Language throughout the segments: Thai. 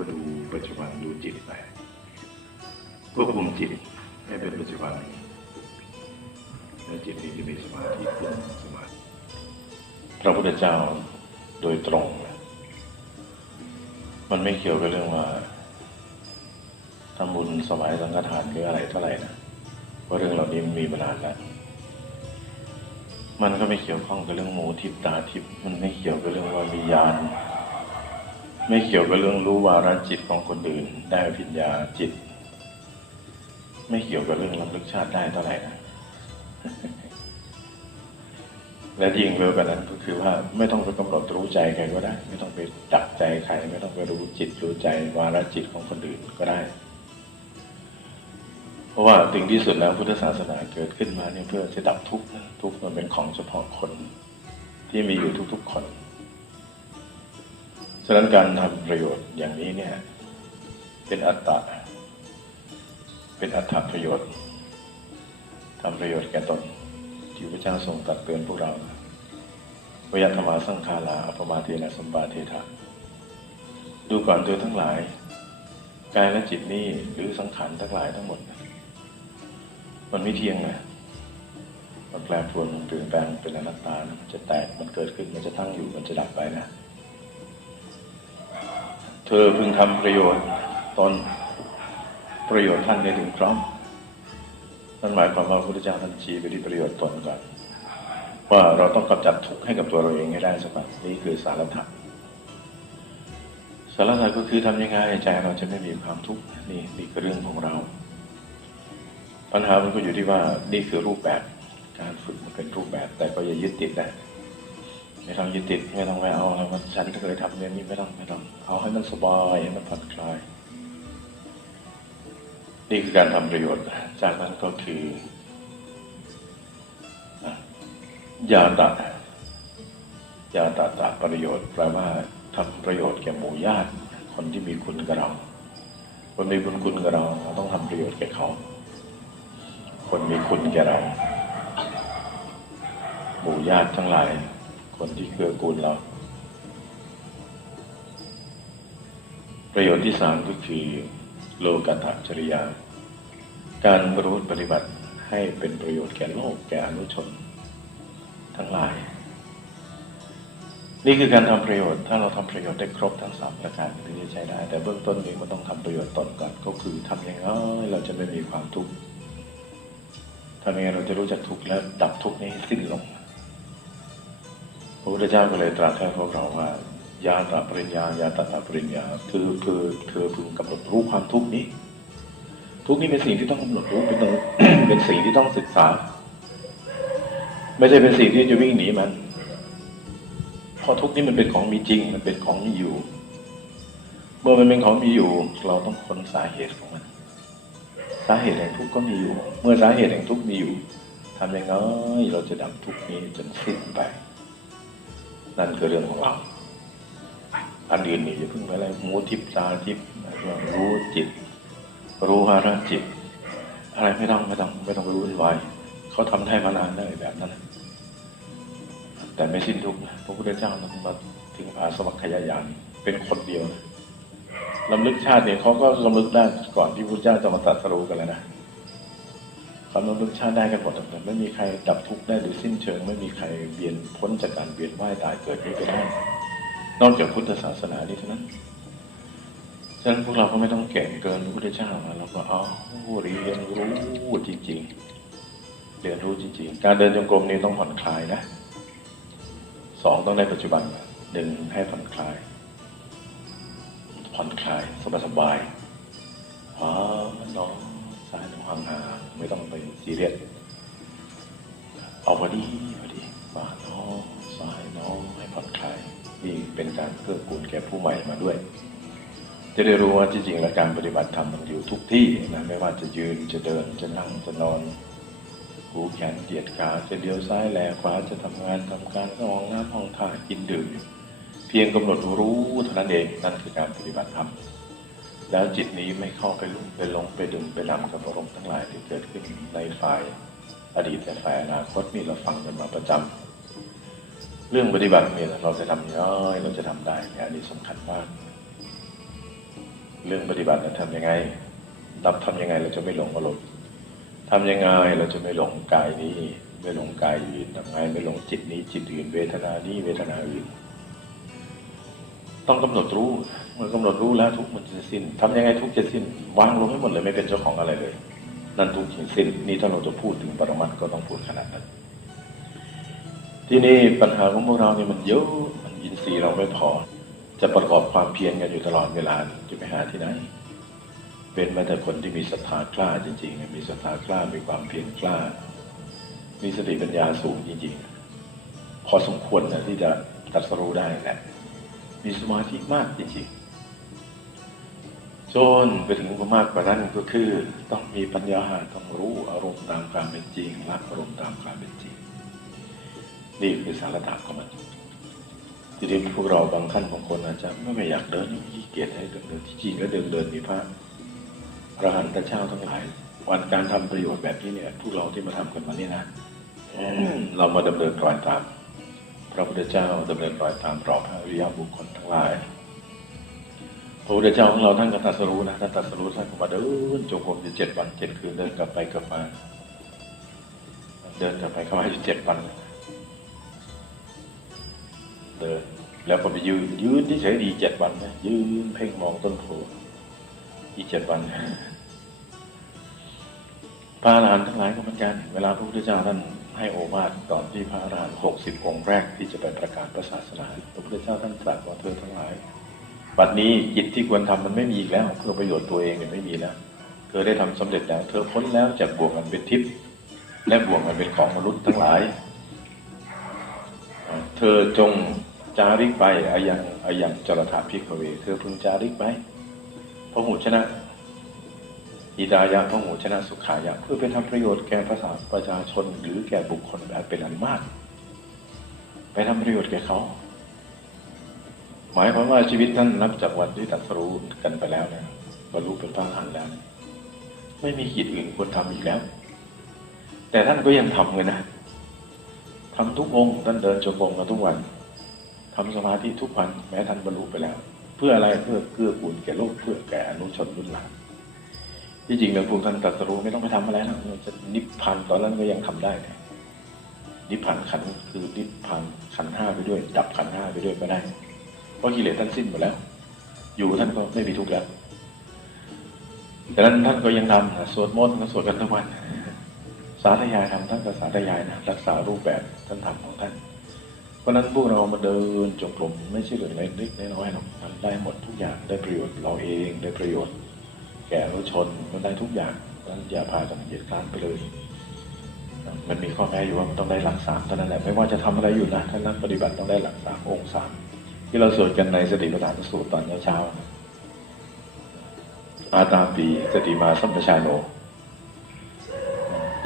ก็ดูปัจจุบันดูจิตไปควบคุมจิตให้เป็นปัจจุบันและจิตนี้จะมีสมาธิขึ้นสมาธิพระพุทธเจ้าโดยตรง มันไม่เกี่ยวกับเรื่องว่าทำบุญสมัยสังฆทานหรืออะไรเท่าไหร่นะเพราะเรื่องเหล่านี้มันมีมานานแล้วมันก็ไม่เกี่ยวข้องกับเรื่องหมูทิพตาทิพมันไม่เกี่ยวกับเรื่องว่าวิญญาณ ไม่เกี่ยวกับเรื่องรู้วาระจิตของคนอื่น ได้อภิญญาจิต ไม่เกี่ยวกับเรื่องลำลึกชาติได้เท่าไหร่นะและยิ่งเร็วกว่านั้นก็คือว่าไม่ต้องไปกำหนดรู้ใจใครก็ได้ ไม่ต้องไปจับใจใครไม่ต้องไปรู้จิตรู้ใจวาระจิตของคนอื่นก็ได้ เพราะว่าถึงที่สุดแล้วพุทธศาสนาเกิดขึ้นมาเนี่ยเพื่อจะดับทุกข์นะทุกข์มันเป็นของเฉพาะคน ที่มีอยู่ทุกๆคนะนั้นการทำประโยชน์อย่างนี้เนี่ย เป็นอัตตะ เป็นอัตถประโยชน์ทำประโยชน์แก่ตนที่พระเจ้าทรงตรัสเตือนพวกเราวยธรรมาสังขาราอัปมาเทนะสมบาเทธะดูก่อนเธอทั้งหลาย กายและจิตนี่หรือสังขารทั้งหลายทั้งหมด มันไม่เที่ยงนะมันแปรปรวนมันเปลี่ยนแปลงเป็นอนัตตานะมันจะแตกมันเกิดขึ้นมันจะตั้งอยู่มันจะดับไปนะ เธอพึงทำประโยชน์ตนประโยชน์ท่านได้ถึงพร้อมนั่นหมายความว่าพระพุทธเจ้าท่านชี้ไปที่ประโยชน์ตนก่อนว่าเราต้องกำจัดทุกข์ให้กับตัวเราเองให้ได้สักบัดนี่คือสารธรรมสารธรรมก็คือทำยังไงใจเราจะไม่มีความทุกข์นี่นี่คือเรื่องของเรา ปัญหามันก็อยู่ที่ว่านี่คือรูปแบบการฝึกมันเป็นรูปแบบแต่ก็อย่ายึดติดนะ ไม่ต้องยึดติดไม่ต้องไปเอาแล้วว่าฉันเคยทำเรื่องนี้ไม่ต้องไม่ต้องเอาให้มันสบายให้มันผ่อนคลายนี่คือการทำประโยชน์ จากนั้นก็คืออะยาตะยาตะตะประโยชน์แปลว่าทำประโยชน์แก่หมู่ญาติคนที่มีคุณกับเรา คนมีบุญคุณกับเราเราต้องทำประโยชน์แก่เขา คนมีคุณแก่เรา หมู่ญาติทั้งหลาย คนที่เกื้อกูลเรา ประโยชน์ที่สามก็คือ โลกัตถจริยา การรู้ปฏิบัติให้เป็นประโยชน์แก่โลกแก่อนุชน ทั้งหลาย นี่คือการทำประโยชน์ ถ้าเราทำประโยชน์ได้ครบทั้งสามประการถึงจะใช้ได้ แต่เบื้องต้นนี้มันต้องทำประโยชน์ตนก่อน ก็คือทำอยังไงเราจะไม่มีความทุกข์ทำยังไงเราจะรู้จักทุกข์และดับทุกข์นี้สิ้นลง พระพุทธเจ้าก็เลยตรัสให้พวกเราว่ายาตาปริญญายาตตาปริญญาคือคือเธอพึงกำหนดรู้ความทุกข์นี้ ทุกข์นี้เป็นสิ่งที่ต้องกำหนดรู้เป็นต้องเป็นสิ่งที่ต้องศึกษา ไม่ใช่เป็นสิ่งที่จะวิ่งหนีมันเพราะทุกข์นี้มันเป็นของมีจริง มันเป็นของมีอยู่ เมื่อมันเป็นของมีอยู่ เราต้องค้นสาเหตุของมัน สาเหตุแห่งทุกข์ก็มีอยู่ เมื่อสาเหตุแห่งทุกข์มีอยู่ทำยังไงเราจะดับทุกข์นี้จนสิ้นไป นั่นคือเรื่องของเรา อันอื่นนี่อย่าเพิ่งไปอะไรมูทิพย์ตาทิพย์รู้จิต รู้วาระจิต อะไรไม่ต้องไม่ต้องไม่ต้องไปรู้วุ่นวายเขาทำได้มานานได้แบบนั้น แต่ไม่สิ้นทุกข์นะพระพุทธเจ้านั้นมาถึงอาสวัคยายานเป็นคนเดียวนะลำลึกชาติเนี่ยเขาก็ลำลึกได้ก่อนที่พระพุทธเจ้าจะมาตรัสรู้กันแล้วนะ เขาลำลึกชาติได้กันหมดแต่ไม่มีใครดับทุกข์ได้โดยสิ้นเชิง ไม่มีใครเบียนพ้นจากการเบียนว่ายตายเกิดนี้ไปได้นอกจากพุทธศาสนานี้เท่านั้นฉะนั้นพวกเราก็ไม่ต้องเก่งเกินพระพุทธเจ้านะเราก็เอาเรียนรู้จริง ๆ เรียนรู้จริง ๆ การเดินจงกรมนี้ต้องผ่อนคลายนะสองต้องได้ปัจจุบันหนึ่งให้ผ่อนคลาย ผ่อนคลายสบายสบายๆขวาน้อง ซ้ายน้องห่างๆไม่ต้องไปซีเรียสเอาพอดีพอดีขวาน้องซ้ายน้องให้ผ่อนคลายนี่เป็นการเกื้อกูลแก่ผู้ใหม่มาด้วย จะได้รู้ว่าจริงๆแล้วการปฏิบัติธรรมมันอยู่ทุกที่นะไม่ว่าจะยืนจะเดินจะนั่งจะนอนหูแขนเหยียดขาจะเลี้ยวซ้ายแลขวาจะทำงานทำการเข้าห้องน้ำห้องท่ากินดื่มเพียงกำหนดรู้เท่านั้นเองนั่นคือการปฏิบัติธรรม แล้วจิตนี้ไม่เข้าไปหลงไปหลงไปดึงไปนำกับอารมณ์ทั้งหลายที่เกิดขึ้นในฝ่ายอดีตและฝ่ายอนาคตนี่เราฟังกันมาประจำเรื่องปฏิบัติเนี่ยเราจะทำย่อยเราจะทำได้เนี่ยอันนี้สำคัญมาก เรื่องปฏิบัติเราทำยังไงดับทำยังไงเราจะไม่หลงอารมณ์ทำยังไงเราจะไม่หลงกายนี้ ไม่หลงกายอื่นทำไงไม่หลงจิตนี้จิตอื่น เวทนานี้เวทนาอื่น ต้องกำหนดรู้ เมื่อกำหนดรู้แล้วทุกมันจะสิ้นทำยังไงทุกจะสิ้นวางลงให้หมดเลยไม่เป็นเจ้าของอะไรเลย นั่นทุกข์จะสิ้นนี่ถ้าเราจะพูดถึงปรมัตถ์ก็ต้องพูดขนาดนั้น ที่นี่ปัญหาของพวกเราเนี่ยมันเยอะมันอินทรีย์เราไม่พอ จะประกอบความเพียรกันอยู่ตลอดเวลาจะไปหาที่ไหน เป็นแม้แต่คนที่มีศรัทธากล้าจริงๆมีศรัทธากล้ามีความเพียรกล้า มีสติปัญญาสูงจริงๆ พอสมควรนะที่จะตัดสรู้ได้แหละมีสมาธิมากจริงๆ จนไปถึงมากกว่านั้นก็คือ ต้องมีปัญญาต้องรู้อารมณ์ตามความเป็นจริงรักอารมณ์ตามความเป็นจริง นี่คือสารตาของมันทีนี้พวกเราบางท่านบางคนอาจจะไม่ไม่อยากเดินขี้เกียจให้เดินเดินที่จริงก็เดินเดินมีพระอระหันตเจ้าทั้งหลาย วันการทำประโยชน์แบบนี้เนี่ยพวกเราที่มาทำกันวันนี้นะเรามาดำเนินรอยตาม พระพุทธเจ้าดำเนินรอยตามรอบพระริยบุคคลทั้งหลาย ระพุทธเจ้าของเราท่านก็ตรัสรู้นะท่านตรัสรู้ท่านก็มาเดินจงกรมอยู่เจ็ดวันเจ็ดคืนเดินกลับไปกลับมา เดินกลับไปเข้ามาอยู่เจ็ดวันเดินแล้วก็ไปยืนยืนที่เฉยดีเจ็ดวันนะยืนเพ่งมองต้นโพอีกเจ็ดวันพระอรหันต์ทั้งหลายก็เหมือนกันเวลาพระพุทธเจ้าท่านให้โอวาทตอนที่พระอรหันต์หกสิบองค์แรกที่จะไปประกาศศาสนาพระพุทธเจ้าท่านตรัสว่าเธอทั้งหลาย บัดนี้กิจที่ควรทำมันไม่มีอีกแล้ว เพื่อประโยชน์ตัวเองเนี่ยไม่มีแล้ว เธอได้ทำสำเร็จแล้ว เธอพ้นแล้วจากบ่วงอันเป็นทิพย์และบ่วงอันเป็นของมนุษย์ทั้งหลาย เธอจงจาริกไปอายังอายังจรถาพิกเว เธอพึงจาริกไปพระหูชนะอิดายะพระหูชนะสุขายะ เพื่อเป็นทำประโยชน์แก่ภาษาประชาชนหรือแก่บุคคลแบบเป็นอันมาก ไปทำประโยชน์แก่เขา หมายความว่าชีวิตท่านนับจากวันที่ตรัสรู้กันไปแล้วนี่ยบรรลุเป็นพระอรหันต์แล้ว ไม่มีกิจอื่นควรทำอีกแล้ว แต่ท่านก็ยังทำเลยนะทำทุกองค์ท่านเดินจงกรมกันทุกวันทำสมาธิทุกวันแม้ท่านบรรลุไปแล้ว เพื่ออะไรเพื่อเกื้อกูลแก่โลกเพื่อแก่อนุชนรุ่นหลังที่จริงแล้วพวกท่านตรัสรู้ไม่ต้องไปทำอะไรนะจะนิพพานตอนนั้นก็ยังทำได้นะนิพพานขันคือนิพพานขันห้าไปด้วย ดับขันห้าไปด้วยก็ได้ เพราะกิเลสท่านสิ้นหมดแล้ว อยู่ท่านก็ไม่มีทุกข์แล้วแต่นั้นท่านก็ยังทำสวดมนต์ก็สวดกันทุกวัน สาธยายทำท่านก็สาธยายนะรักษารูปแบบท่านทำของท่าน เพราะนั้นพวกเรามาเดินจงกรมไม่ใช่เรื่องเล็กๆน้อยๆหรอกมันได้หมดทุกอย่างได้ประโยชน์เราเองได้ประโยชน์ แก่เราชนมันได้ทุกอย่างเพราะฉะนั้นอย่าพากันเหยียดคร้านไปเลย มันมีข้อแม้อยู่ว่ามันต้องได้หลักสามเท่านั้นแหละไม่ว่าจะทำอะไรอยู่นะถ้านักปฏิบัติต้องได้หลักสามองค์สาม ที่เราสวดกันในสติปัฏฐานสูตรตอนเช้าๆอาตาปีสติมาสัมปชายโน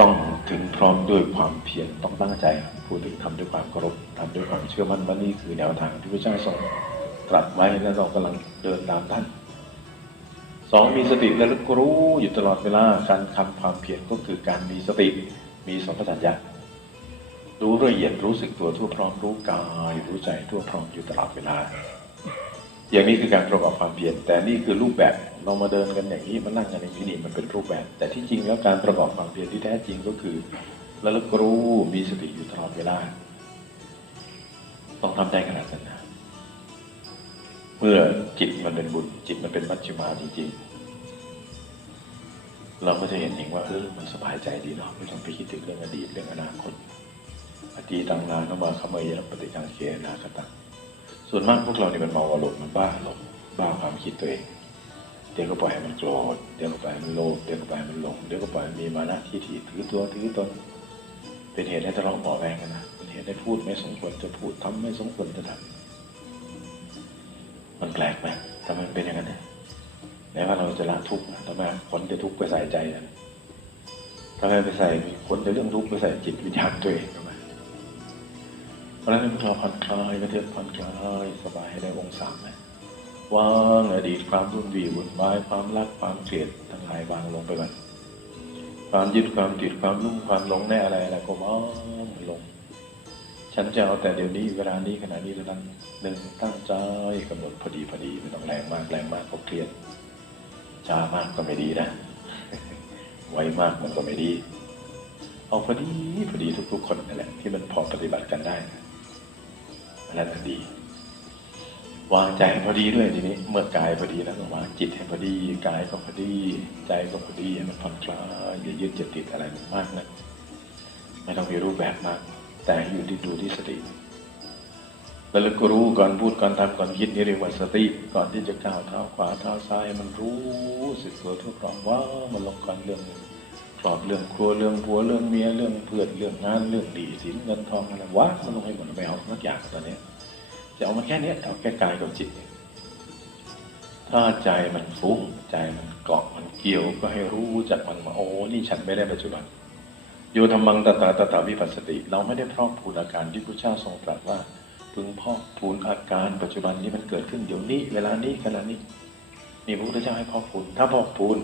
ต้องถึงพร้อมด้วยความเพียรต้องตั้งใจพูดถึงทำด้วยความเคารพทำด้วยความเชื่อมั่นว่านี่คือแนวทางที่พระเจ้าทรงตรัสไว้และเรากำลังเดินตามท่านสองมีสติและรู้อยู่ตลอดเวลาการทำความเพียรก็คือการมีสติมีสัมปชัญญะ รู้ละเอียดรู้สึกตัวทั่วพร้อมรู้กายรู้ใจทั่วพร้อมอยู่ตลอดเวลา อย่างนี้คือการประกอบความเพียรแต่นี่คือรูปแบบเรามาเดินกันอย่างนี้มานั่งกันอย่างนี้นี่มันเป็นรูปแบบ แต่ที่จริงแล้วการประกอบความเพียรที่แท้จริงก็คือระลึกรู้มีสติอยู่ตลอดเวลา ต้องทำได้ขนาดนั้นนะเมื่อจิตมันเป็นบุญจิตมันเป็นมัชฌิมาจริงๆ เราก็จะเห็นเองว่าเออมันสบายใจดีเนาะไม่ต้องไปคิดถึงเรื่องอดีตเรื่องอนาคต อดีตังนานมาขมยปฏิกังเกนาคตังส่วนมากพวกเราเนี่ยมันเมาอารมณ์มันบ้าอารมณ์บ้าความคิดตัวเองเดี๋ยวก็ปล่อยให้มันโกรธเดี๋ยวก็ปล่อยให้มันโลภเดี๋ยวก็ปล่อยให้มันหลงเดี๋ยวก็ปล่อยมีมานะที่ถีถือตัวถือตนเป็นเหตุให้ทะเลาะเบาะแวงกันนะเป็นเหตุให้พูดไม่สมควรจะพูดทำไม่สมควรจะทำมันแปลกไหมทำไมมันเป็นอย่างนั้นเนี่ยแม้ว่าเราจะละทุกข์นะทำไมคนจะทุกข์ไปใส่ใจนะทก็เลยไปใส่คนในเรื่องทุกข์ไปใส่จิตวิญญาณตัวเอง เพราะฉะนั้นพวกเราผ่อนคลายกระเทือนผ่อนคลายสบายให้ได้องศาไหมวางอดีตความรุ่นวีวุ่นวายความรักความเกลียดทั้งหลายวางลงไปก่อนความยึดความติดความรุ่งความหลงในอะไรอะไรก็ว่างลง ฉันจะเอาแต่เดี๋ยวนี้เวลานี้ขณะนี้เท่านั้นหนึ่งตั้งใจกำหนดพอดีพอดีไม่ต้องแรงมากแรงมากก็เครียดช้ามากก็ไม่ดีนะไวมากมันก็ไม่ดี เอาพอดีพอดีทุกๆคนนั่นแหละที่มันพอปฏิบัติกันได้ นั้นนะดี วางใจพอดีด้วยทีนี้ เมื่อกายพอดีแล้วก็วางจิตให้พอดีกายก็พอดี ใจก็พอดีมันผ่อนคลายอย่ายึดจะติดอะไรมากนะไม่ต้องมีรูปแบบมาก แต่อยู่ที่ดูที่สติแล้วก็รู้ก่อนพูดก่อนทำก่อนคิดนี่เรียกว่าสติ ก่อนที่จะก้าวเท้าขวาเท้าซ้ายมันรู้สึกตัวทั่วพร้อมว่ามันลงก่อนเรื่องค รอบเรื่องครัวเรื่องผัวเรื่องเมียเรื่องเพื่อนเรื่องงานเรื่องดีสินเงินทองอะไรวะมันลงให้หมดไม่เอาสักอย่างตอนนี้จะเอามาแค่นี้เอาแค่กายกับจิตเนี่ยถ้าใจมันฟุ้งใจมันเกาะมันเกี่ยวก็ให้รู้จักมันว่าโอ้นี่ฉันไม่ได้ปัจจุบันโยธรรมังตตาตตาวิปัสสติ เราไม่ได้พร่องพูนอาการที่พระเจ้าทรงตรัสว่า พึงพอกพูนอาการปัจจุบันนี้มันเกิดขึ้นเดี๋ยวนี้ เวลานี้ขณะนี้นี่พระพุทธเจ้าให้พอกพูนถ้าพอกพูน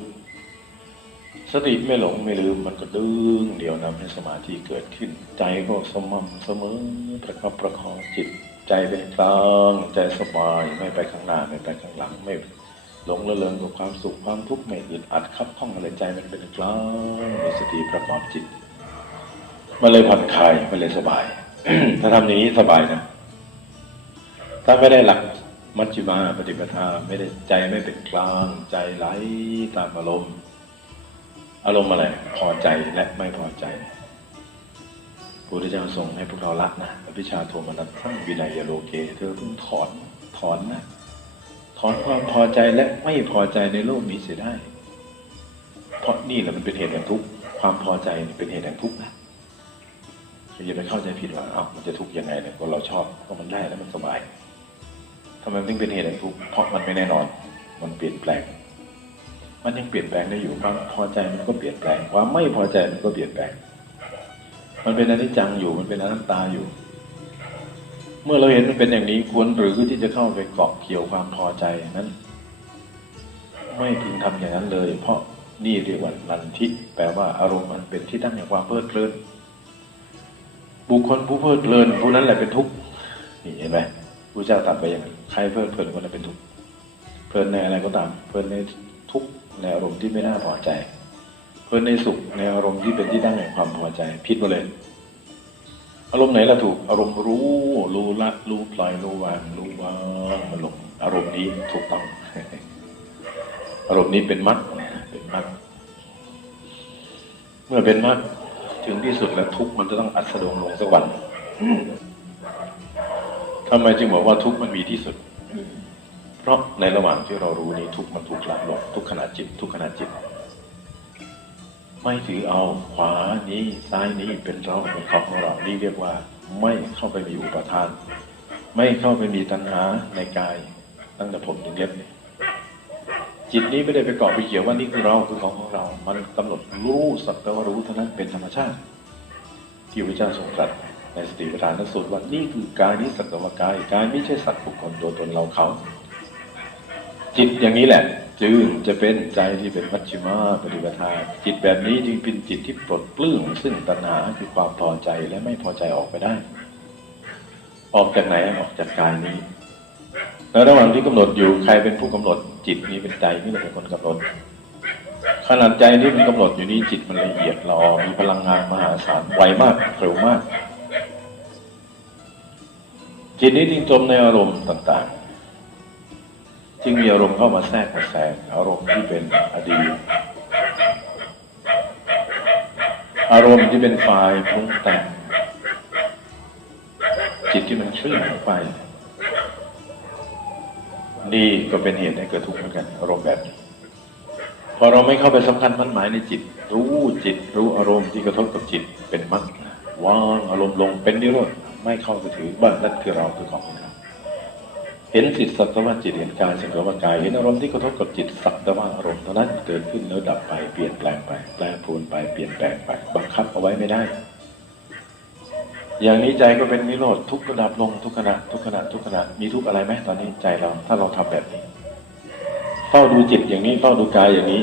สติไม่หลงไม่ลืมมันก็ดึงเดียวนำให้สมาธิเกิดขึ้น ใจก็สม่ำเสมอประคับประคองจิต ใจเป็นกลางใจสบายไม่ไปข้างหน้าไม่ไปข้างหลังไม่หลงระเริงกับความสุขความทุกข์ไม่อึดอัดคับข้องอะไรใจมันเป็นกลางมีสติประกอบจิตมันเลยผ่อนคลายมันเลยสบาย ถ้าทำอย่างนี้สบายนะถ้าไม่ได้หลักมัชฌิมาปฏิปทาไม่ได้ใจไม่เป็นกลางใจไหลตามอารมณ์ อารมณ์อะไรพอใจและไม่พอใจพระพุทธเจ้าทรงให้พวกเราละนะอภิชาโทมนัสทั้งวินัยโลเกเธอต้องถอนถอนนะถอนความพอใจและไม่พอใจในโลกนี้เสียได้ เพราะนี่แหละมันเป็นเหตุแห่งทุกข์ความพอใจเป็นเหตุแห่งทุกข์นะอย่าไปเข้าใจผิดว่าอ้ามันจะทุกข์ยังไงเนี่ยก็เราชอบก็มันได้แล้วมันสบายทำไมมันถึงเป็นเหตุแห่งทุกข์เพราะมันไม่แน่นอน มันเปลี่ยนแปลง มันยังเปลี่ยนแปลงได้อยู่ความพอใจมันก็เปลี่ยนแปลงความไม่พอใจมันก็เปลี่ยนแปลง มันเป็นอนิจจังอยู่มันเป็นอนัตตาอยู่ เมื่อเราเห็นมันเป็นอย่างนี้ควรหรือที่จะเข้าไปเกาะเกี่ยวความพอใจนั้น ไม่พึงทำอย่างนั้นเลย เพราะนี่เรียกว่านันทิแปลว่าอารมณ์มันเป็นที่ตั้งแห่งความเพลิดเพลินบุคคลผู้เพลิดเพลินผู้นั้นแหละเป็นทุกข์นี่เห็นไหมพระเจ้าตรัสไปอย่างนั้ใครเพลิดเพลินคนนั้นเป็นทุกข์เพลินในอะไรก็ตามเพลินในทุกข์ ในอารมณ์ที่ไม่น่าพอใจเพลินในสุขในอารมณ์ที่เป็นที่ตั้งแห่งความพอใจผิดหมดเลย อารมณ์ไหนละถูก อารมณ์รู้รู้ละรู้ปล่อยรู้วางรู้วางมันลงอารมณ์นี้ถูกต้อง อารมณ์นี้เป็นมรรคเป็นมรรคเมื่อเป็นมรรคถึงที่สุดแล้วทุกมันจะต้องอัดสะดงลงสักวันทำไมจึงบอกว่าทุกมันมีที่สุด เพราะในระหว่างที่เรารู้นี้ทุกมันถูกละลงทุกขณะจิต ทุกขณะจิต ไม่ถือเอาขวานี้ซ้ายนี้เป็นเราเป็นของของเรานี่เรียกว่า ไม่เข้าไปมีอุปทาน ไม่เข้าไปมีตัณหาในกาย ตั้งแต่ผมถึงเล็บนี่จิตนี้ไม่ได้ไปเกาะไปเกี่ยวว่านี่คือเราคือของของเรา มันกำหนดรู้สักแต่ว่ารู้เท่านั้นเป็นธรรมชาติ ที่พระเจ้าทรงตรัสในสติปัฏฐานสูตรว่านี่คือกายนี้สักแต่ว่ากายกายไม่ใช่สัตว์บุคคลตัวตนเราเขา จิตอย่างนี้แหละ จึงจะเป็นใจที่เป็นมัชฌิมาปฏิปทา จิตแบบนี้จึงเป็นจิตที่ปลดปลื้มซึ่งตัณหาคือความพอใจและไม่พอใจออกไปได้ ออกจากไหนออกจากกายนี้แล้วระหว่างที่กำหนดอยู่ใครเป็นผู้กำหนด จิตนี้เป็นใจนี่แหละเป็นคนกำหนดขนาดใจที่มันกำหนดอยู่นี้จิตมันละเอียดรอมีพลังงานมหาศาลไวมากเร็วมาก จิตนี้จึงจมในอารมณ์ต่างๆ จึงมีอารมณ์เข้ามาแทรกแซงอารมณ์ที่เป็นอดีต อารมณ์ที่เป็นฝ่ายปรุงแต่งจิตที่มันเคลื่อนออไปนี่ก็เป็นเหตุให้เกิดทุกข์เหมือนกัน อารมณ์แบบนี้พอเราไม่เข้าไปสำคัญมั่นหมายในจิต รู้จิตรู้อารมณ์ที่กระทบกับจิตเป็นมรรควางอารมณ์ลงเป็นนิโรธไม่เข้าไปถือว่านั่นคือเราคือของเรา เห็นจิตสักแต่ว่าจิตเห็นกายสักแต่ว่ากายเห็นอารมณ์ที่กระทบกับจิตสักแต่ว่าอารมณ์เท่านั้นเกิดขึ้นแล้วดับไปเปลี่ยนแปลงไป แปลปรวนไปเปลี่ยนแปลงไปบังคับเอาไว้ไม่ได้ อย่างนี้ใจก็เป็นนิโรธทุกระดับลงทุกขณะทุกขณะทุกขณะมีทุกอะไรไหมตอนนี้ใจเรา ถ้าเราทำแบบนี้เฝ้าดูจิตอย่างนี้เฝ้าดูกายอย่างนี้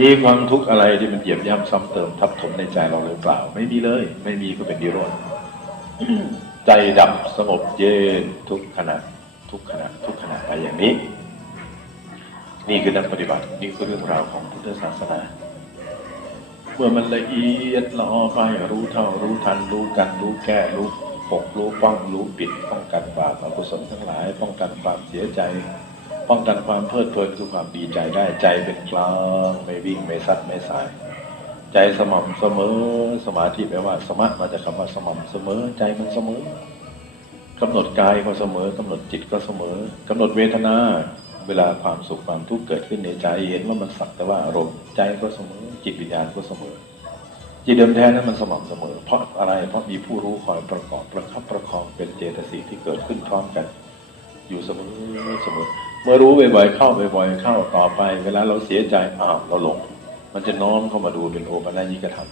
มีความทุกข์อะไรที่มันเหยียบย่ำซ้ำเติมทับถมในใจเราหรือเปล่า ไม่มีเลย ไม่มีก็เป็นนิโรธ ใจดับสงบเย็นทุกขณะทุกขณะทุกขณะไปอย่างนี้ นี่คือนักปฏิบัตินี่คือเรื่องราวของพุทธศาสนาเมื่อมันละเอียดละออไปรู้เท่ารู้ทันรู้กันรู้แก้รู้ปกรู้ป้องรู้ปิด ป้องกันบาปอกุศลทั้งหลาย ป้องกันความเสียใจ ป้องกันความเพลิดเพลินคือความดีใจได้ใจเป็นกลางไม่วิ่งไม่ซัดไม่สาย ใจสม่ำเสมอสมาธิแปลว่าสมะมาจากคำว่าสม่ำเสมอใจมันเสมอกำหนดกายก็เสมอกำหนดจิตก็เสมอกำหนดเวทนา เวลาความสุขความทุกข์เกิดขึ้นในใจเห็นว่ามันสักแต่ว่าอารมณ์ใจก็เสมอ จิตวิญญาณก็เสมอ จิตเดิมแท้นั้นมันสม่ำเสมอ เพราะอะไรเพราะมีผู้รู้คอยประกอบประคับประคองเป็นเจตสิกที่เกิดขึ้นพร้อมกัน อยู่เสมอเสมอเมื่อรู้บ่อยๆเข้าบ่อยๆเข้าต่อไป เวลาเราเสียใจอ้าวเราหลง มันจะน้อมเข้ามาดูเป็นโอปัญญิกธรรม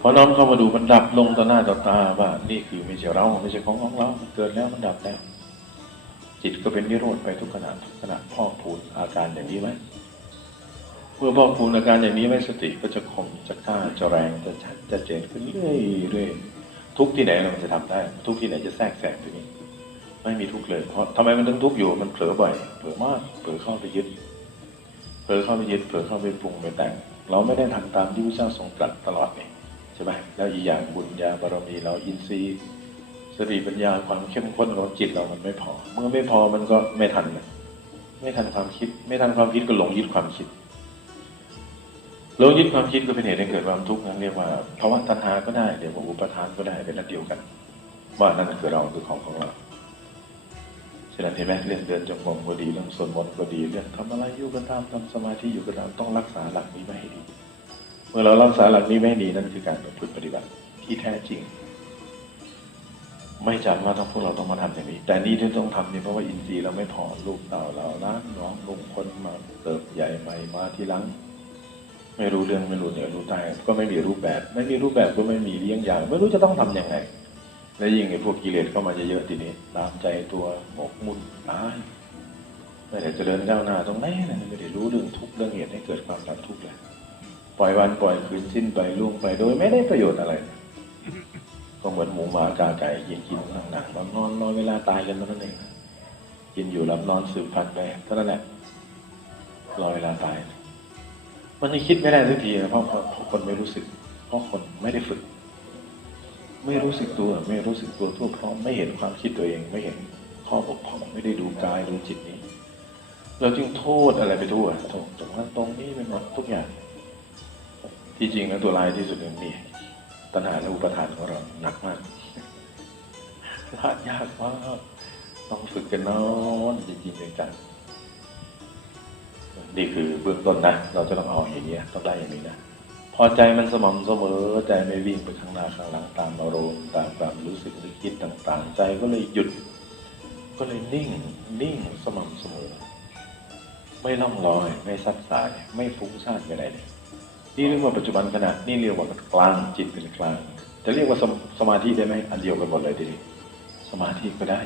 พอน้อมเข้ามาดูมันดับลงต่อหน้าต่อตาว่า นี่คือไม่ใช่เราไม่ใช่ของของเรามันเกิดแล้วมันดับแล้วจิตก็เป็นนิโรธไปทุกขณะทุกขณะพ่อกพูนอาการอย่างนี้ไหมเมื่อพ่อกพูนอาการอย่างนี้ไว้สติก็จะคมจะกล้าจะแรงจะชัดจะเจนขึ้นเรื่อยเรื่อยทุกที่ไหนเราจะทำได้ ทุกที่ไหนจะแทรกแซงตรงนี้ ไม่มีทุกเลย เพราะทำไมมันถึงทุกอยู่มันเผลอบ่อยเผลอมากเผลอเข้าไปยึด เผลอเข้าไปยึดเผลอเข้าไปปรุงไปแต่ง เราไม่ได้ทำตามที่พระเจ้าทรงตรัสตลอดนี่ใช่ไหมแล้วอีกอย่างบุญญาบารมีเราอินทรีย์สติปัญญาความเข้มข้นของจิตเรามันไม่พอ เมื่อไม่พอมันก็ไม่ทันเลยไม่ทันความคิด ไม่ทันความคิดก็หลงยึดความคิดหลงยึดความคิดก็เป็นเหตุให้เกิดความทุกข์นั้นเรียกว่าภาวะตัณหาก็ได้เรียกว่าอุปทานก็ได้เป็นอันเดียวกัน ว่านั่นคือเราคือของของเรา ฉะนั้นเห็นไหมเรื่องเดินจงกรมก็ดีเรื่องสวดมนต์ก็ดีเรื่องทำอะไรอยู่ก็ตามทำสมาธิอยู่ก็ตามต้องรักษาหลักนี้ไว้ให้ดี เมื่อเรารักษาหลักนี้ไว้ให้ดีนั่นคือการประพฤติปฏิบัติที่แท้จริง ไม่จำว่าต้องพวกเราต้องมาทำอย่างนี้ แต่นี่ที่ต้องทำเนี่ยเพราะว่าอินทรีย์เราไม่พอลูกเต่าเราล้านน้องลุงคนมาเติบใหญ่ใหม่มาที่หลังไม่รู้เรื่องไม่รู้เหนือรู้ใต้ก็ไม่มีรูปแบบ ไม่มีรูปแบบก็ไม่มีเลี้ยงอย่าง ไม่รู้จะต้องทํำยังไง และยิ่งไอ้พวกกิเลสเข้ามาเยอะๆทีนี้ตามใจตัวหมกมุ่นตายไม่ได้เจริญก้าวหน้าตรงไหนนะไม่ได้รู้เรื่องทุกข์เรื่องเหตุให้เกิดความรับทุกข์เลยปล่อยวันปล่อยคืนสิ้นไปล่วงไปโดยไม่ได้ประโยชน์อะไร ก็เหมือนหมูหมากาไก่กินกินหนักๆนอนนอนนอนเวลาตายกันเท่านั้นเองกินอยู่หลับนอนสืบพันธุ์ไปเท่านั้นแหละรอเวลาตาย มันยังคิดไม่ได้สักทีนะเพราะคนไม่รู้สึก เพราะคนไม่ได้ฝึก ไม่รู้สึกตัว ไม่รู้สึกตัวทั่วพร้อมไม่เห็นความคิดตัวเอง ไม่เห็นข้อบกพร่องไม่ได้ดูกายดูจิตนี้ เราจึงโทษอะไรไปทั่วโทษตรงนั้นตรงนี้ไปหมดทุกอย่าง ที่จริงแล้วตัวลายที่สุดเนี่ยมีตัณหาและอุปทานของเราหนักมากละยากมากต้องฝึกกันนอนจริงๆจังๆนี่คือเบื้องต้นนะ เราจะต้องเอาอย่างนี้ต้องได้อย่างนี้นะ พอใจมันสม่ำเสมอใจไม่วิ่งไปข้างหน้าข้างหลังตามอารมณ์ตามความรู้สึกนึกคิดต่าง ๆ ใจก็เลยหยุด ก็เลยนิ่ง นิ่งสม่ำเสมอ ไม่ล่องลอย ไม่ซัดสาย ไม่ฟุ้งซ่านไปไหนเลยนี่เรียกว่าปัจจุบันขณะนี่เรียกว่ากลางจิตเป็นกลาง จะเรียกว่าสมสมาธิได้ไหมอันเดียวกันหมดเลยทีนี้สมาธิก็ได้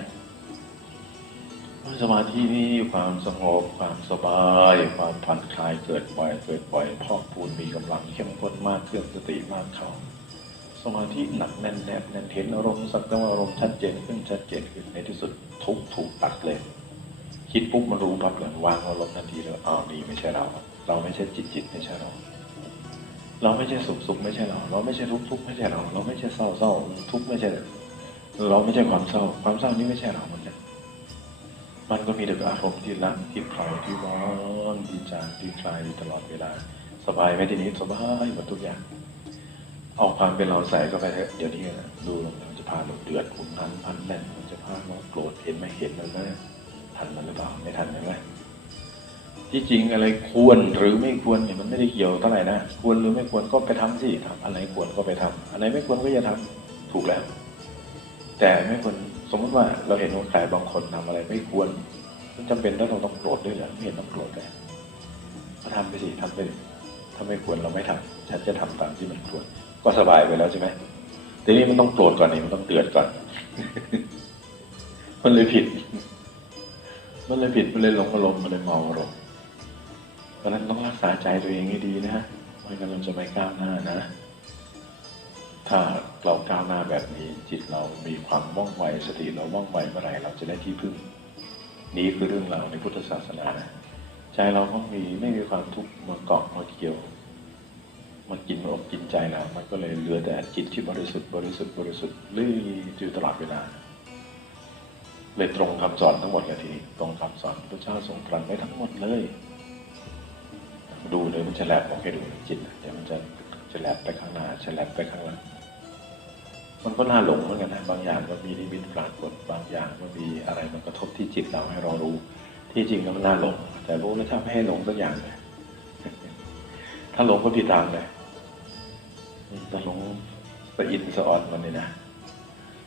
สมาธินี่ความสงบความสบาย ความผ่อนคลายเกิดบ่อยเกิดบ่อยพอกพูนมีกำลังเข้มข้นมากเครื่องสติมากเข้าสมาธิหนักแน่นแน่นแน่นเห็นอารมณ์สักแต่ว่าอารมณ์ชัดเจนขึ้นชัดเจนขึ้นในที่สุดทุกถูกตัดเลย คิดปุ๊บมันรู้ปั๊บเลยวางอารมณ์ทันทีเลยอ้าวนี่ไม่ใช่เรา เราไม่ใช่จิตจิตไม่ใช่เรา เราไม่ใช่สุขสุขไม่ใช่เรา เราไม่ใช่ทุกทุกไม่ใช่เรา เราไม่ใช่เศร้าเศร้าทุกไม่ใช่ เราไม่ใช่ความเศร้า ความเศร้านี่ไม่ใช่เราเหมือนกัน มันก็มีแต่อารมณ์ที่รักที่ปล่อยที่ร้อนที่จางที่คลายอยู่ตลอดเวลา สบายไหมทีนี้สบายหมดทุกอย่าง เอาความเป็นเราใส่ก็ไปเถอะเดี๋ยวนี้นะดูมันจะพาเราเดือดขุนพันพันแน่นมันจะพาเราโกรธเห็นไหมเห็นมันไหมทันมันหรือเปล่าไม่ทันใช่ไหมที่จริงอะไรควรหรือไม่ควรเนี่ยมันไม่ได้เกี่ยวเท่าไหร่นะควรหรือไม่ควรก็ไปทำสิทำอะไรควรก็ไปทำอะไรไม่ควรก็อย่าทำถูกแล้ว แต่ไม่ควร สมมติว่าเราเห็นว่าใครบางคนทำอะไรไม่ควรมันจำเป็นต้องต้องโกรธด้วยเหรอไม่เห็นต้องโกรธเลยก็ทำไปสิทำไปถ้าไม่ควรเราไม่ทำฉันจะทำตามที่มันควรก็สบายไปแล้วใช่ไหมทีนี้มันต้องโกรธก่อนนี่มันต้องเดือดก่อน มันเลยผิด มันเลยผิดมันเลยหลงอารมณ์มันเลยเมาอารมณ์เพราะฉะนั้นต้องรักษาใจตัวเองให้ดีนะฮะไม่งั้นเราจะไม่ก้าวหน้านะ ถ้าเราก้าวหน้าแบบนี้จิตเรามีความว่องไวสติเราว่องไวเมื่อไหร่เราจะได้ที่พึ่ง นี้คือเรื่องราวในพุทธศาสนา ใจเราก็มีไม่มีความทุกข์มาเกาะมาเกี่ยวมากินมาอกกินใจเรามันก็เลยเหลือแต่จิตที่บริสุทธิ์บริสุทธิ์บริสุทธิ์เรื่ออยู่ตลอดเวลาเลยตรงคำสอนทั้งหมดเลยทีนี้ตรงคำสอนพระเจ้าทรงตรัสไว้ทั้งหมดเลย ดูเลยมันจะแลบออกให้ดูจิตเดี๋ยวมันจะจะแลบไปข้างหน้าจะแลบไปข้างหลัง มันก็น่าหลงเหมือนกันนะบางอย่างก็มีนิมิตปรากฏบางอย่างก็มีอะไรมันกระทบที่จิตเราให้เรารู้ ที่จริงแล้วมันน่าหลง แต่รู้แล้วถ้าไม่ให้หลงสักอย่างเลยถ้าหลงก็ผิดทางเลยแต่หลงสะอินสะออนมันนี่นะ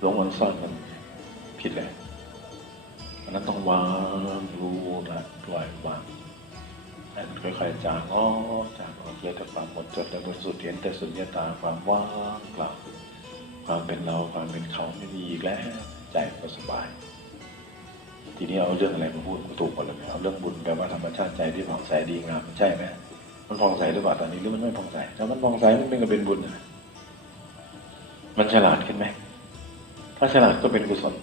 หลงมันซ่อนมันผิดเลยอันนั้นต้องวางรู้นะปล่อยวางให้มันค่อยๆจางออจางออกเลยแต่ความหมดจดและบริสุทธิ์เห็นแต่สุญญตาความว่างเปล่า ความเป็นเราความเป็นเขาไม่มีอีกแล้วใจก็สบาย ทีนี้เอาเรื่องอะไรมาพูดก็ถูกหมดเลยเอาเรื่องบุญแปลว่าธรรมชาติใจที่ผ่องใสดีงามใช่ไหมมันผ่องใสหรือเปล่าตอนนี้หรือมันไม่ผ่องใสถ้ามันผ่องใสมันเป็นก็เป็นบุญนะมันฉลาดขึ้นไหมถ้าฉลาดก็เป็นกุศล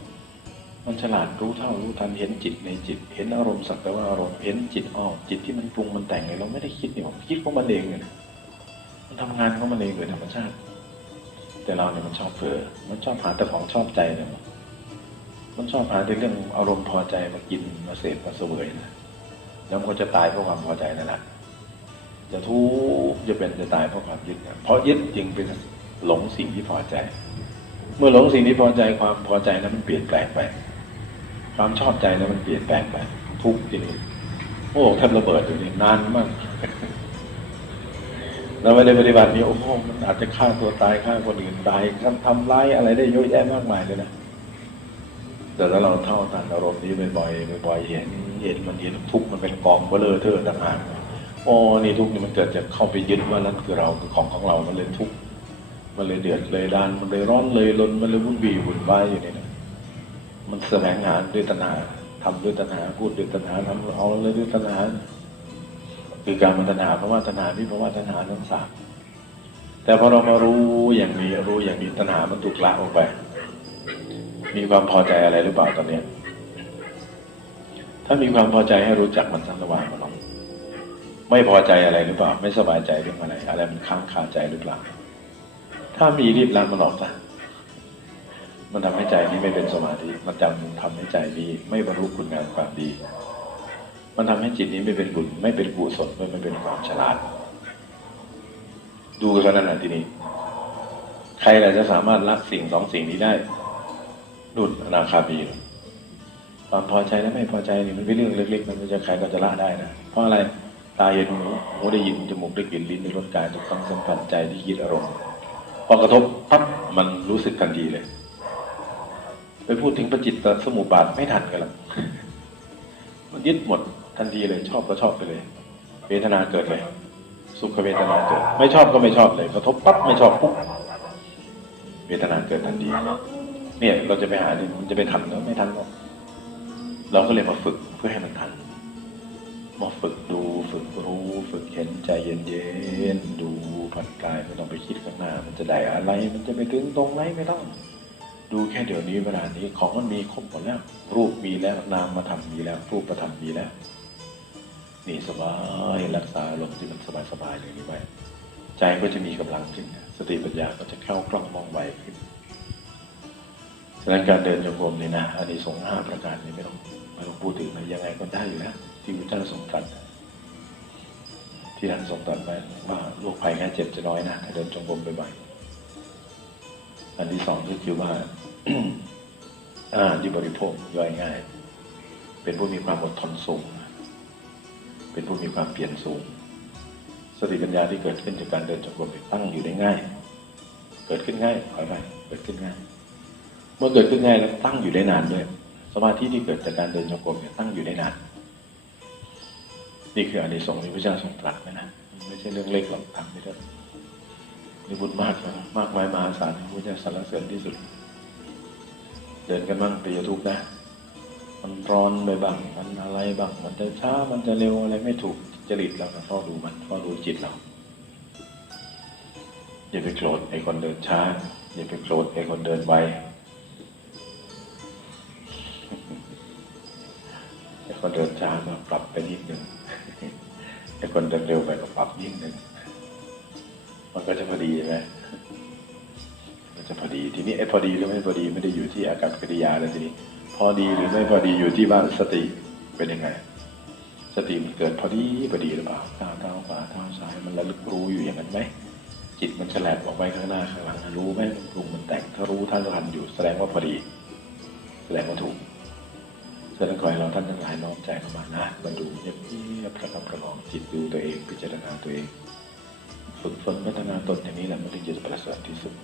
มันฉลาดรู้เท่ารู้ทันเห็นจิตในจิต เห็นอารมณ์สักแต่ว่าอารมณ์เห็นจิตอ้อจิตที่มันปรุงมันแต่งเลยเราไม่ได้คิดนี่หว่าคิดของมันเองเลยมันทำงานของมันเองโดยธรรมชาติ แต่เราเนี่ยมันชอบเผลอมันชอบหาแต่ของชอบใจเนี่ยมันชอบหาแต่เรื่องอารมณ์พอใจมากินมาเสพมาเสวยนะแล้วมันก็จะตายเพราะความพอใจนั่นแหละจะทุกข์จะเป็นจะตายเพราะความยึดนะเพราะยึดจึงเป็นหลงสิ่งที่พอใจ เมื่อหลงสิ่งที่พอใจความพอใจนั้นมันเปลี่ยนแปลงไป ความชอบใจแล้วมันเปลี่ยนแปลงไป ทุกข์จริงโอ้แทบระเบิดอยู่นี่นานมาก เราไม่ได้ปฏิบัตินี้โอ้โหมันอาจจะฆ่าตัวตายฆ่าคนอื่นตายทำทำร้ายอะไรได้เยอะแยะมากมายเลยนะแต่ถ้าเราเท่าทันอารมณ์นี้บ่อยๆบ่อยๆเห็นเห็นมันเห็นทุกข์มันเป็นกองเบลอเทอะต่างหากโอ้นี่ทุกข์นี่มันเกิดจากเข้าไปยึดว่านั่นคือเราคือของของเรา มันเลยทุกข์มันเลยเดือดเลยดานมันเลยร้อนเลยลนมันเลยวุ่นวี่วุ่นวายอยู่นี่นะมันแสวงหาด้วยตัณหาทำด้วยตัณหาพูดด้วยตัณหาทำเอาเลยด้วยตัณหา คือการมันตัณหาเพราะว่าตัณหาที่เพราะว่าตัณหาทั้งสามแต่พอเรามารู้อย่างนี้รู้อย่างนี้ตัณหามันถูกละออกไป มีความพอใจอะไรหรือเปล่าตอนเนี้ถ้ามีความพอใจให้รู้จักมันสังระหว่างมันลองไม่พอใจอะไรหรือเปล่า ไม่สบายใจเรื่องอะไร อะไรมันค้างคาใจหรือเปล่า ถ้ามีรีบละมันออกซะมันทำให้ใจนี้ไม่เป็นสมาธิมันจำทำให้ใจนี้ไม่บรรลุคุณงามความดี มันทำให้จิตนี้ไม่เป็นบุญไม่เป็นกุศลไม่เป็นความฉลาด ดูกันเท่านั้นแหละทีนี้ ใครแหละจะสามารถละสิ่งสองสิ่งนี้ได้นุ่นอนาคามีความพอใจและไม่พอใจนี่มันเป็นเรื่องเล็ก ๆ มันไม่ใครก็จะละได้นะเพราะอะไรตาเห็นหูหูได้ยินจมูกได้กลิ่นลิ้นได้รสกายถูกต้องสัมผัสใจที่คิดอารมณ์พอกระทบปั๊บมันรู้สึกทันทีเลย ไปพูดถึงประจิตตสมุปบาทไม่ทันกันหรอกมันยึดหมด ทันทีเลยชอบก็ชอบไปเลย เวทนาเกิดเลย สุขเวทนาเกิด ไม่ชอบก็ไม่ชอบเลยกระทบปั๊บไม่ชอบปุ๊บเวทนาเกิดทันทีเนี่ยเราจะไปหาเนี่ยมันจะไปทันแล้วไม่ทันหรอกเราก็เลยมาฝึกเพื่อให้มันทันมาฝึกดูฝึกรู้ฝึกเห็นใจเย็นๆดูผ่อนคลายไม่ต้องไปคิดข้างหน้า มันจะได้อะไร มันจะไปถึงตรงไหนไม่ต้อง ดูแค่เดี๋ยวนี้เวลานี้ของมันมีครบหมดแล้ว รูปมีแล้วนามมาทำมีแล้วรูปประทำมีแล้ว นี่สบายรักษาลมที่มันสบายๆอย่างนี้ไว้ใจก็จะมีกำลังขึ้นสติปัญญาก็จะเข้าคล่องมองไวขึ้นฉะนั้นการเดินจงกรมนี่นะอันนี้สงห้าประการนี้ไม่ต้องไม่ต้องพูดถึงนะยังไงก็ได้อยู่แล้วที่พระเจ้าทรงตรัสที่ท่านทรงตรัสไว้ว่าโรคภัยแค่เจ็บจะน้อยนะถ้าเดินจงกรมบ่อยๆอันที่สองก็คือว่าอาหารที่บริโภคย่อยง่าย เป็นผู้มีความอดทนสูง เป็นผู้มีความเปลี่ยนสูง สติปัญญาที่เกิดขึ้นจากการเดินจงกรมตั้งอยู่ได้ง่าย เกิดขึ้นง่ายขอไปเกิดขึ้นง่าย เมื่อเกิดขึ้นง่ายแล้วตั้งอยู่ได้นานด้วย สมาธิที่เกิดจากการเดินโยกรมเนี่ยตั้งอยู่ได้นาน นี่คืออานิสงส์ที่พระเจ้าทรงตรัสไว้นะไม่ใช่เรื่องเล็กหรอกทำไม่ได้นี่บุญมากนะมากมายมหาศาลพระเจ้าสรรเสริญที่สุด เดินกันบ้างไปยทุกนะ มันร้อนไปบ้างมันอะไรบ้างมันจะช้ามันจะเร็วอะไรไม่ถูกจริตเราเฝ้าดูมันเฝ้าดูจิตเราอย่าไปโกรธไอ้คนเดินช้า อย่าไปโกรธไอ้คนเดินไวไอ้คนเดินช้าก็ปรับไปนิดหนึ่งไอ้คนเดินเร็วไปก็ปรับนิดหนึ่งมันก็จะพอดีใช่ไหมมันจะพอดีทีนี้ไอ้พอดีหรือไม่พอดีไม่ได้อยู่ที่อาการกิริยาเลยทีนี้ อดีหรือไม่พอดีอยู่ที่ว่าสติเป็นยังไง สติมันเกิดพอดีพอดีหรือเปล่าก้าวเท้าขวาเท้าซ้ายมันระลึกรู้อยู่อย่างนั้นไหมจิตมันฉลบออกไปข้างหน้าข้างหลังรู้ไหมปรุงมันแต่งถ้ารู้ท่านทันอยู่แสดงว่าพอดี แสดงว่าถูกแสดงขอให้เราท่านทั้งหลายน้อมใจเข้ามานะมาดูเงียบๆประคับประคองจิตดูตัวเองพิจารณาตัวเองฝึกฝนพัฒนาตนอย่างนี้แหละมันถึงจะประเสริฐที่สุด